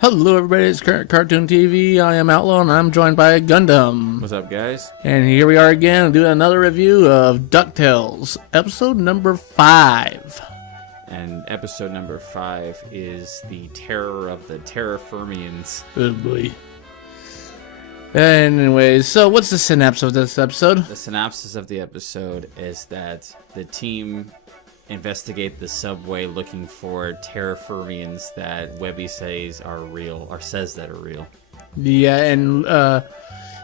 Hello everybody, it's Cartoon TV. I am Outlaw and I'm joined by Gundam. What's up, guys? And here we are again doing another review of Ducktales, episode number 5. And episode number 5 is the terror of the Terra-firmians. Oh boy. Anyways, so what's the synopsis of this episode? The synopsis of the episode is that the team investigate the subway looking for Terra-firmians that Webby says are real, or says that are real. Yeah, and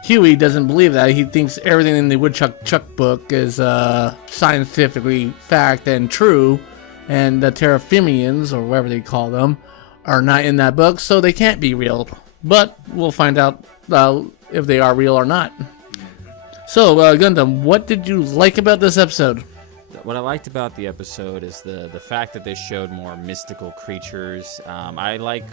Huey doesn't believe that. He thinks everything in the Woodchuck book is scientifically fact and true, and the Terra-firmians, or whatever they call them, are not in that book, so they can't be real. But we'll find out if they are real or not. So, Gundam, what did you like about this episode? What I liked about the episode is the fact that they showed more mystical creatures. I like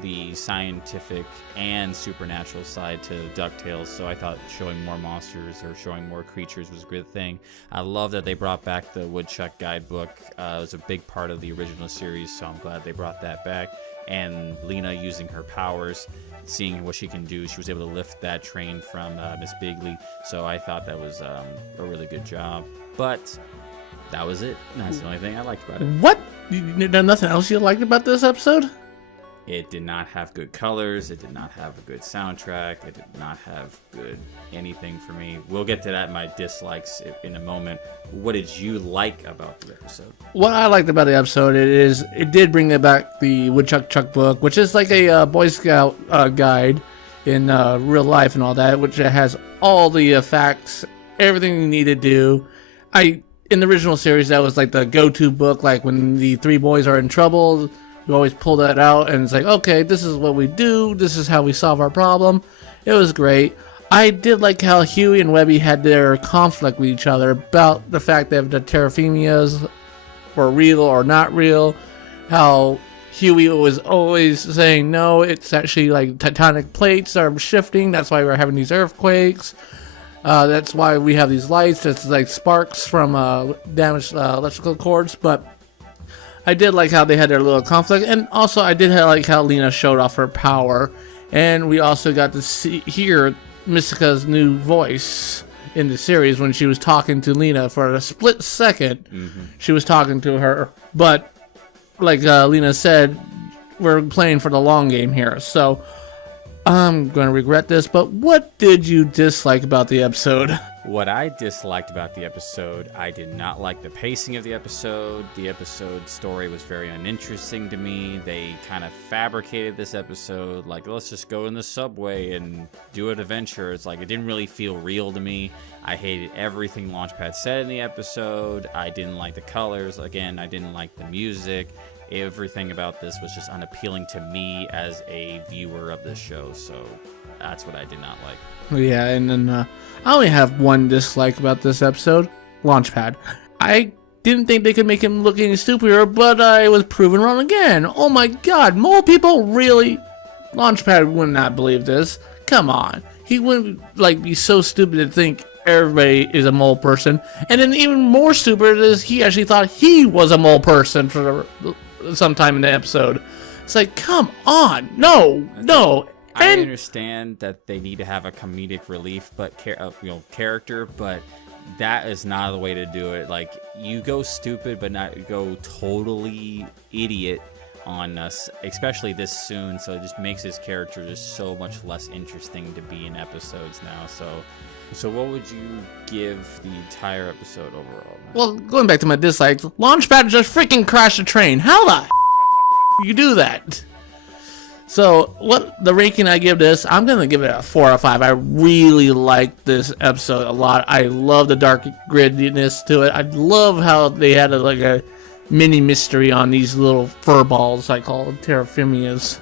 the scientific and supernatural side to Ducktales, so I thought showing more monsters or showing more creatures was a good thing. I love that they brought back the Woodchuck guidebook. It was a big part of the original series, so I'm glad they brought that back. And Lena using her powers, seeing what she can do. She was able to lift that train from Miss Beakley, so I thought that was a really good job. But that was it. That's the only thing I liked about it. What? There's nothing else you liked about this episode? It did not have good colors. It did not have a good soundtrack. It did not have good anything for me. We'll get to that in my dislikes in a moment. What did you like about the episode? What I liked about the episode is it did bring back the Woodchuck book, which is like a Boy Scout guide in real life and all that, which has all the facts, everything you need to do. In the original series, that was like the go-to book. Like when the three boys are in trouble, you always pull that out, and it's like, okay, this is what we do. This is how we solve our problem. It was great. I did like how Huey and Webby had their conflict with each other about the fact that the Terra-firmians were real or not real. How Huey was always saying, no, it's actually like tectonic plates are shifting. That's why we're having these earthquakes. That's why we have these lights. It's like sparks from damaged electrical cords. But I did like how they had their little conflict. And also I did like how Lena showed off her power. And we also got to hear Magica's new voice in the series when she was talking to Lena for a split second. She was talking to her. But like Lena said, we're playing for the long game here. So I'm going to regret this, but what did you dislike about the episode? What I disliked about the episode, I did not like the pacing of the episode. The episode story was very uninteresting to me. They kind of fabricated this episode, like, let's just go in the subway and do an adventure. It's like, it didn't really feel real to me. I hated everything Launchpad said in the episode. I didn't like the colors. Again, I didn't like the music. Everything about this was just unappealing to me as a viewer of this show, so that's what I did not like. Yeah, and then I only have one dislike about this episode, Launchpad. I didn't think they could make him look any stupider, but I was proven wrong again. Oh my god, mole people really? Launchpad would not believe this. Come on. He wouldn't be so stupid to think everybody is a mole person. And then even more stupid is he actually thought he was a mole person for sometime in the episode. It's like, come on, no. I understand that they need to have a comedic relief, but character, but that is not the way to do it. Like, you go stupid, but not go totally idiot on us, especially this soon. So it just makes his character just so much less interesting to be in episodes now. So what would you give the entire episode overall? Well, going back to my dislikes, Launchpad just freaking crashed a train. How the you do that? So, what the ranking I give this, I'm going to give it a 4 out of 5. I really like this episode a lot. I love the dark grittiness to it. I love how they had a mini mystery on these little fur balls I call Terra-firmians.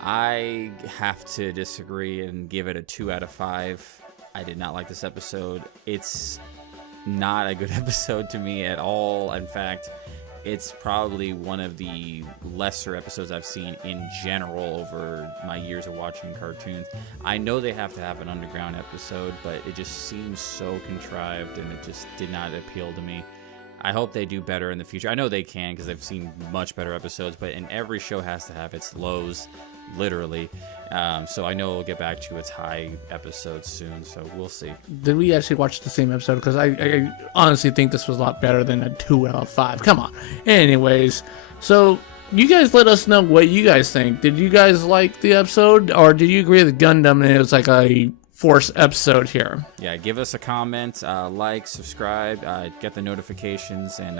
I have to disagree and give it a 2 out of 5. I did not like this episode. It's not a good episode to me at all. In fact, it's probably one of the lesser episodes I've seen in general over my years of watching cartoons. I know they have to have an underground episode, but it just seems so contrived and it just did not appeal to me. I hope they do better in the future. I know they can because I've seen much better episodes, but in every show has to have its lows, literally. So I know it'll get back to its high episodes soon, so we'll see. Did we actually watch the same episode? Because I honestly think this was a lot better than a 2 out of 5. Come on. Anyways, so you guys let us know what you guys think. Did you guys like the episode, or did you agree with Gundam and it was like a forced episode here? Yeah, give us a comment, like, subscribe, get the notifications, and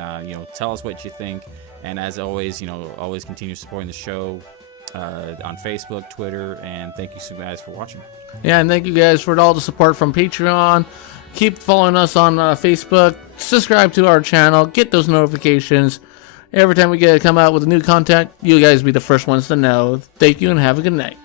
tell us what you think. And as always, always continue supporting the show on Facebook, Twitter, and thank you so guys for watching. Yeah, and thank you guys for all the support from Patreon. Keep following us on Facebook, subscribe to our channel, get those notifications. Every time we come out with new content, you guys be the first ones to know. Thank you and have a good night.